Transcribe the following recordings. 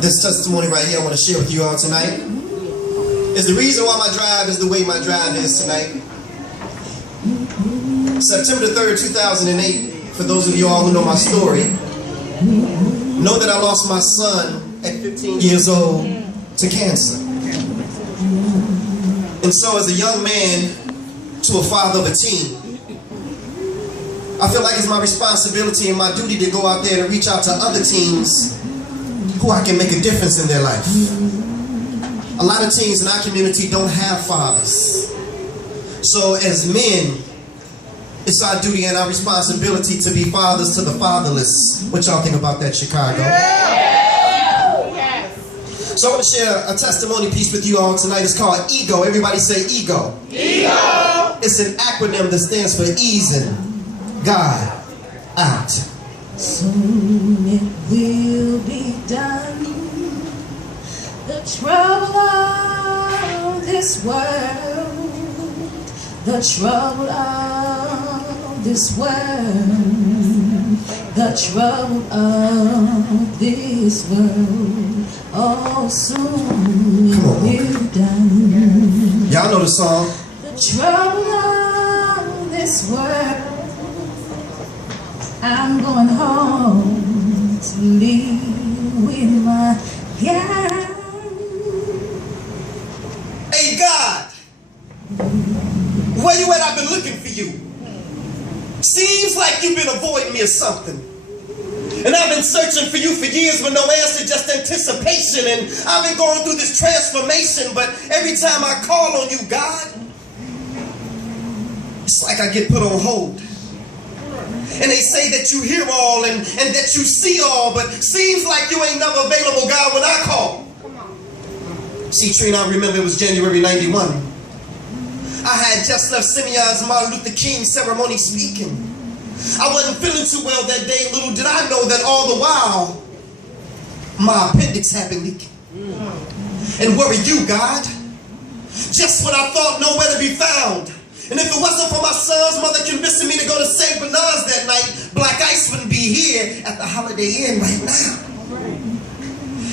This testimony right here I want to share with you all tonight is the reason why my drive is the way my drive is tonight. September the 3rd, 2008, for those of you all who know my story, know that I lost my son at 15 years old to cancer. And so as a young man to a father of a teen, I feel like it's my responsibility and my duty to go out there and reach out to other teens who I can make a difference in their life. A lot of teens in our community don't have fathers. So as men, it's our duty and our responsibility to be fathers to the fatherless. What y'all think about that, Chicago? Yeah. So I want to share a testimony piece with you all tonight. It's called EGO. Everybody say EGO. EGO. It's an acronym that stands for easing God out. Soon it will be done. The trouble of this world, the trouble of this world, the trouble of this world, oh, soon it will be done. Y'all know the song. The trouble of this world, I'm going home to live with my God. Hey God, where you at? I've been looking for you. Seems like you've been avoiding me or something. And I've been searching for you for years with no answer, just anticipation. And I've been going through this transformation, but every time I call on you, God, it's like I get put on hold. And they say that you hear all and that you see all, but seems like you ain't never available, God, when I call. See, Trina, I remember it was January 91. I had just left Simeon's Martin Luther King ceremony speaking. I wasn't feeling too well that day. Little did I know that all the while, my appendix had been leaking. And where were you, God? Just when I thought nowhere to be found. And if it wasn't for my son's mother convincing me to go to St. Bernard's that night, Blaq Ice wouldn't be here at the Holiday Inn right now.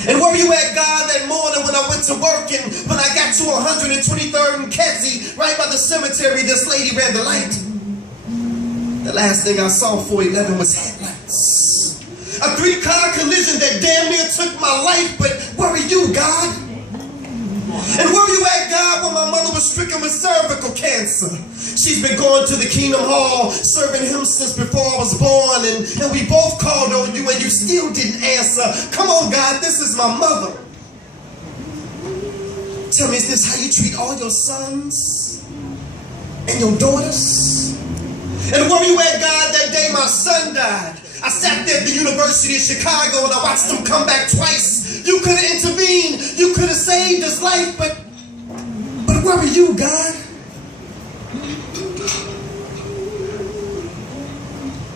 And where were you at, God, that morning when I went to work and when I got to 123rd and Kedzie, right by the cemetery, this lady ran the light. The last thing I saw 411 was headlights. A 3-car collision that damn near took my life, but where were you, God? And where were you at, God, when my mother was stricken with cervical cancer? She's been going to the Kingdom Hall, serving him since before I was born, and we both called on you and you still didn't answer. Come on, God, this is my mother. Tell me, is this how you treat all your sons and your daughters? And where were you at, God, that day my son died? I sat there at the University of Chicago and I watched him come back twice. You could have intervened. You could have saved his life, but where were you, God?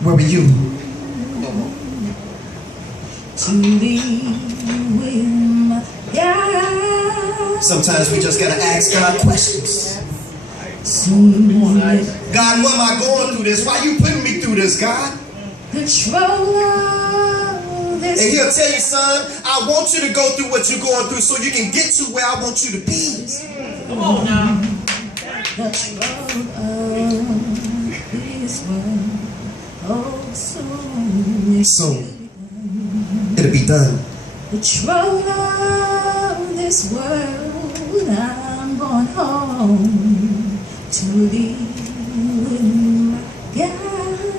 Where were you? To live with my God. Sometimes we just gotta ask God questions. God, why am I going through this? Why are you putting me through this, God? The trouble of this. And he'll tell you, son, I want you to go through what you're going through so you can get to where I want you to be. Come on now. The trouble of this world, oh, soon it'll be done. The trouble of this world, I'm going home to live with my God.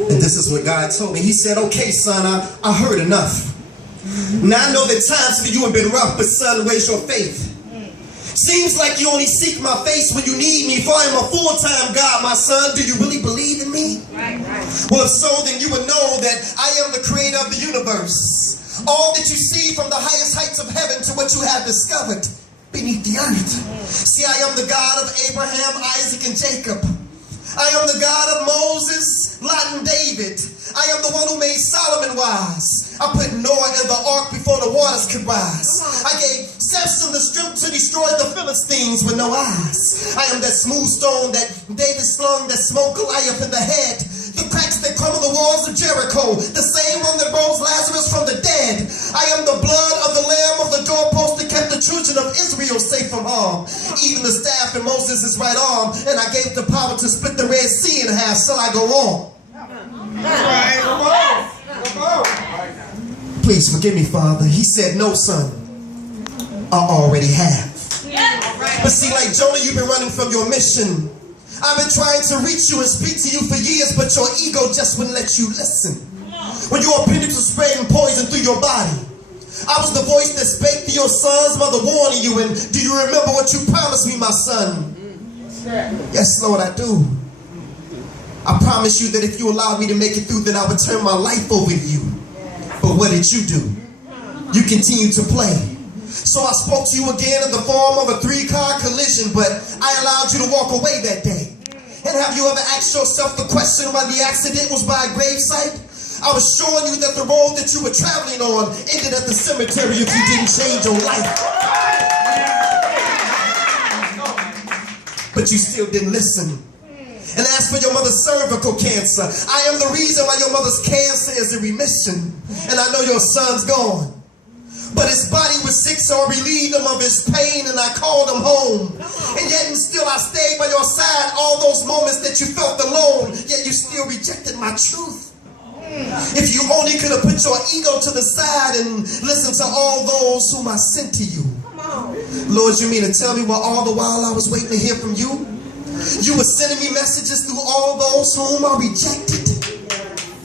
And this is what God told me. He said, okay, son, I heard enough. Now I know that times for you have been rough, but son, where's your faith? Seems like you only seek my face when you need me, for I am a full-time God, my son. Do you really believe in me? Right. Well, if so, then you would know that I am the creator of the universe. All that you see from the highest heights of heaven to what you have discovered beneath the earth. See, I am the God of Abraham, Isaac, and Jacob. I am the God of Moses, Lot, and David. I am the one who made Solomon wise. I put Noah in the ark before the waters could rise. I gave Samson the strength to destroy the Philistines with no eyes. I am that smooth stone that David slung that smote Goliath in the head. The cracks that crumble the walls of Jericho. The same one that rose arm, even the staff in Moses' right arm, and I gave the power to split the Red Sea in half. Shall I go on? Please forgive me, Father. He said, no, son, I already have. But see, like Jonah, you've been running from your mission. I've been trying to reach you and speak to you for years, but your ego just wouldn't let you listen. When your appendix was spraying poison through your body, I was the voice that spake to your son's mother, warning you. And do you remember what you promised me, my son? Yes, Lord, I do. I promised you that if you allowed me to make it through, then I would turn my life over to you. But what did you do? You continued to play. So I spoke to you again in the form of a 3-car collision, but I allowed you to walk away that day. And have you ever asked yourself the question why the accident was by a gravesite? I was showing you that the road that you were traveling on ended at the cemetery if you didn't change your life. But you still didn't listen. And as for your mother's cervical cancer, I am the reason why your mother's cancer is in remission. And I know your son's gone. But his body was sick, so I relieved him of his pain and I called him home. And yet and still I stayed by your side all those moments that you felt alone, yet you still rejected my truth. If you only could have put your ego to the side and listened to all those whom I sent to you. Lord, you mean to tell me while all the while I was waiting to hear from you, you were sending me messages through all those whom I rejected?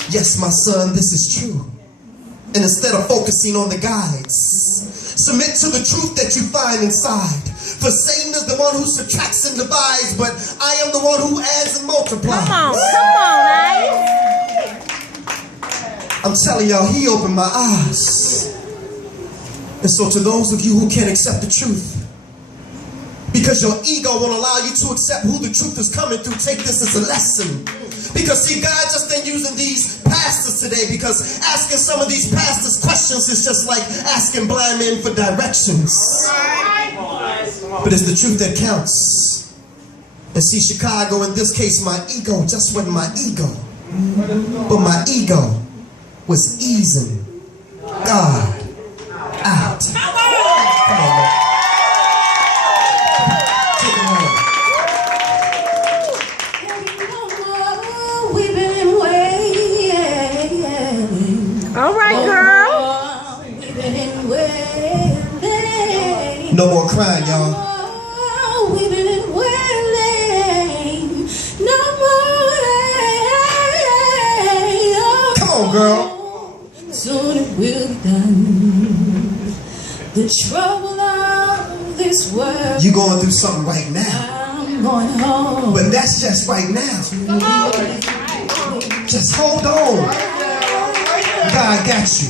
Yes, my son, this is true. And instead of focusing on the guides, submit to the truth that you find inside. For Satan is the one who subtracts and divides, but I am the one who adds and multiplies. Come on, Ice. I'm telling y'all, he opened my eyes. And so to those of you who can't accept the truth, because your ego won't allow you to accept who the truth is coming through, take this as a lesson. Because see, God just ain't using these pastors today, because asking some of these pastors questions is just like asking blind men for directions. But it's the truth that counts. And see, Chicago, in this case, my ego just wasn't my ego. But my ego was easing God out. Come on, man. All right, girl. No more crying, y'all. We've been wailing. No more. Come on, girl. Soon it will be done. The trouble of this world. You going through something right now. I'm going home. But that's just right now. Just hold on. God got you.